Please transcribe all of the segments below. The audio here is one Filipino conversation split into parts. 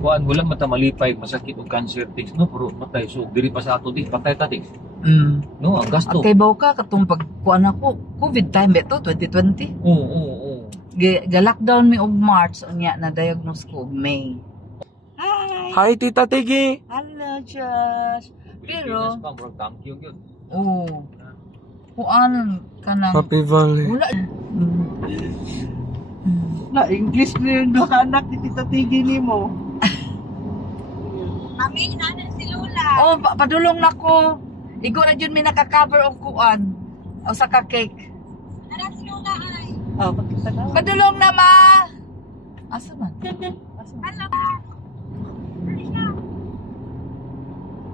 Kuan wala mata malipay, masakit og cancer things no, pero matay so diri pa sa ato di patay ta things. No, ang gasto. At kay Bauka katong pagkuan ako, COVID time beto 2020. Oo. Ga-lockdown mi og March unya na diagnose ko og May. Hi, Tita Tiggy. Hello, Josh. Pero thank you gyud. oh. Kuan kanang Happy Valley. wala. Na English na yung mga anak ni Tita Tiggy ni mo. Mami, nana si Lola. Oh, padulong na ko. Igo na jud mi naka-cover og kuan. O sa ka cake. Nana si Lola ay. Ah, pakita na. Padulong na ma. Asa man? Hello.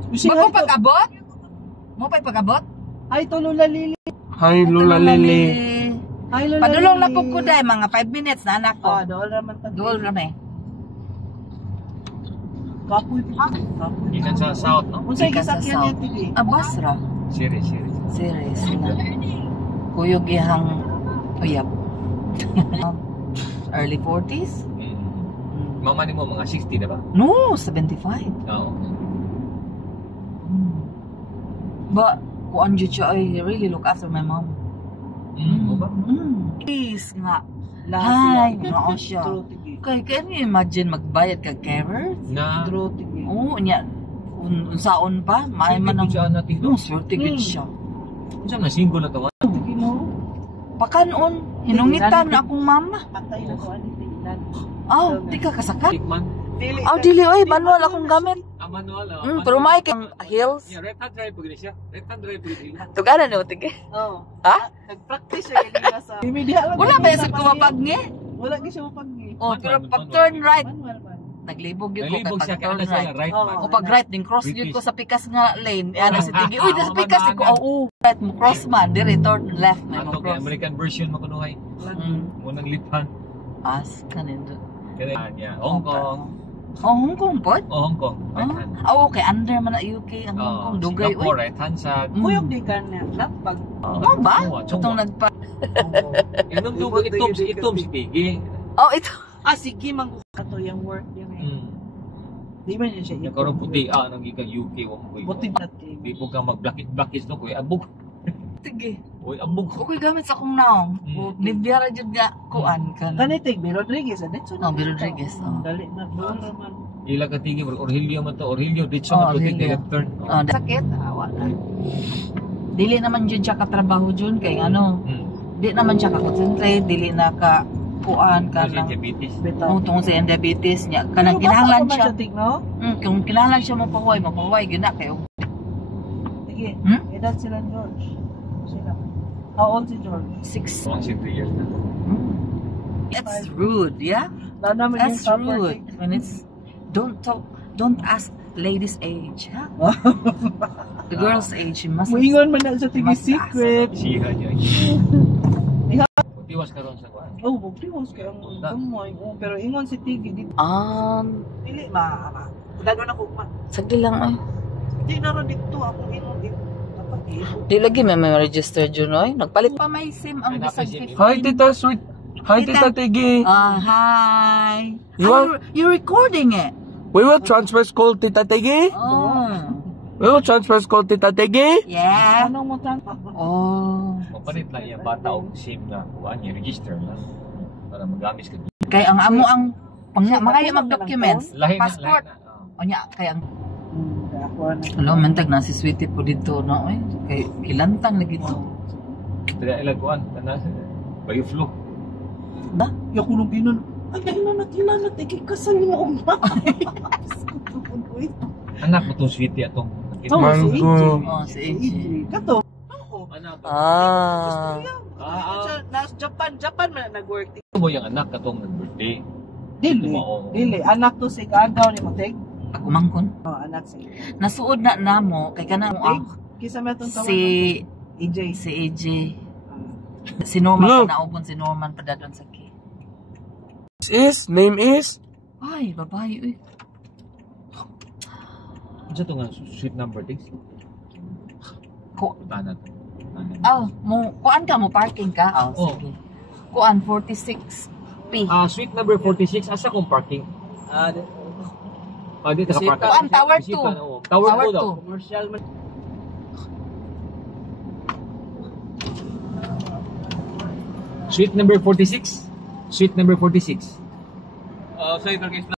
Mo pag-abot? Mo pag-abot? Hi to Lola Lily. Hi, Lola Lily. Hi Lola Padulong Lily. na pug ko dai mga 5 minutes na anak ko. Ah, doon naman ta. Duol na me. Kapoy. Gikan sa south no. Unsay Gikan sa gisakyan south. niya Tiggy? Basra. Serious. Series na. Kuyog ihang uyab. Early 40s? Mama ni mo mga 60 na ba? No, 75. Oo. But, kuan jud siya, I really look after my mom. Mo ba? Please nga. Lahat Hi, noo siya. True Tiggy. Can you imagine magbayad ka carers? Na True Tiggy. Oo, niya. Unsaon pa? May man ang... siya natin. No, swerte gid siya. Unsa man single na to? Tiggy no? Pakanon, hinungitan na akong mama. Patay na ko ani tingnan. Oh, di ka kasakit. Tikman. Dili. Oh, dili, oy, manual akong gamit. Manual. Pero may kang heels. Yeah, right hand drive pagdi siya. Right hand drive pagdi. Tugana no, tige. Oh. Ha? Nag-practice siya kanina sa. Wala ba yung ko mapagni? Wala gyud siya mapagni. Oh, pero pag turn right, Manual man. naglibog yun ko Nalibog siya pag turn kaya siya right. right Oh. man. O pag right, din cross yun ko sa pikas nga lane. Yan na si Tigi. Uy, sa pikas ko. Oh, right mo cross man. Dire, turn left na mo Ato kay cross. American version makunuhay. Mo nang lipan. As, kanino. Kaya niya Hong Kong. Oh, Hong Kong po? Oh, Hong Kong. Right hand. Oh, okay. Under man na UK ang Hong Kong. Dugay, Singapore, uy. right hand side. Kuyog di ka na lapag. Mo ba? Chungwa. Itong nagpa... Inom dugo itom si Tigi. Oh, ito. Ah, sige man ko to yung work yung Di man yun siya Yung karong puti nang gikan UK wa mo Buti natin. Di po ka mag-blackit no kuy abog. Sige. Oy abog. Okay, gamit sa akong naong. Nibiyara dyan nga kuan ka na. Kanitig, B. Rodriguez. Adetso Oh, B. Rodriguez, oh. Dali na doon naman. Ila ka Tigi Orhilio man to Orhilio ditso Oh, man to Orhilio. left turn. Oh, sakit. Wala. Dili naman dyan siya katrabaho dyan kay ano. Di naman siya ka-concentrate. Dili na ka kuan ka Kasi lang. diabetes. Tungkol sa diabetes niya. Kanang kinahanglan siya. No? Kung kinahanglan siya mapahuway, gina kayo. Sige. Hmm? Edad sila George. Sila. How old si George? 6. 3 years na. That's rude, yeah? Lalo naman yung That's rude. When it's, don't ask ladies' age, huh? The girl's age, you must Muingon man na sa tigi Must secret. Siha niya. Tiwas karon sa kuan. Oh, bugtiwas kay ang gamoy. Oh, pero ingon si Tigi di dili ma. Dago na ko ma. sagdi lang ay. Di na ra dito ako ingon dito. Dapat Di lagi may register dyan, oy. Nagpalit pa may SIM ang Ay, bisag napay SIM. 15. Hi, Tita Sweet. Hi, Tita Tiggy. Hi. You You're recording it. We will transfer school, Tita Tiggy. Oh. We will transfer school, Tita Tiggy. Yeah. ano mo tan? Oh. Mapalit lang yung bata og SIM na kuan niya register na para magamis ka. Kay ang amo ang mga mag-documents, Lahi na passport. O nya kay ang Ako na. Hello, mentag na si Sweetie po dito na oy. Kay kilantang lagi to. Dila ila kuan kana bayo flu. Ba? Ya kulong binon. Ay, kailan na tigi kasal mo umma. Anak mo tong sweetie atong. Mango. Oh, si AJ. Kato. Anak. Nas Japan man nag-work. Mo yung anak katong birthday. Dili. Anak to si Agaw ni Monteg. Ako mangkon. Oh, anak si. Nasuod na namo kay kana mo ang Kisa mo itong si EJ. si AJ. Si Norman Look. pa naubon si Norman pa dadon sa ki. Name is? Ay, babae uy. Unsa to nga sweet number things? Ko Tanat. mo kuan ka mo parking ka? Oh. Sige. Kuan 46P. Sweet number 46 asa kong parking? Dito sa Bisita. park. Tower Bisita, 2. oo. Tower 2 daw. Commercial man. Suite number 46. Suite number 46. So ito guys,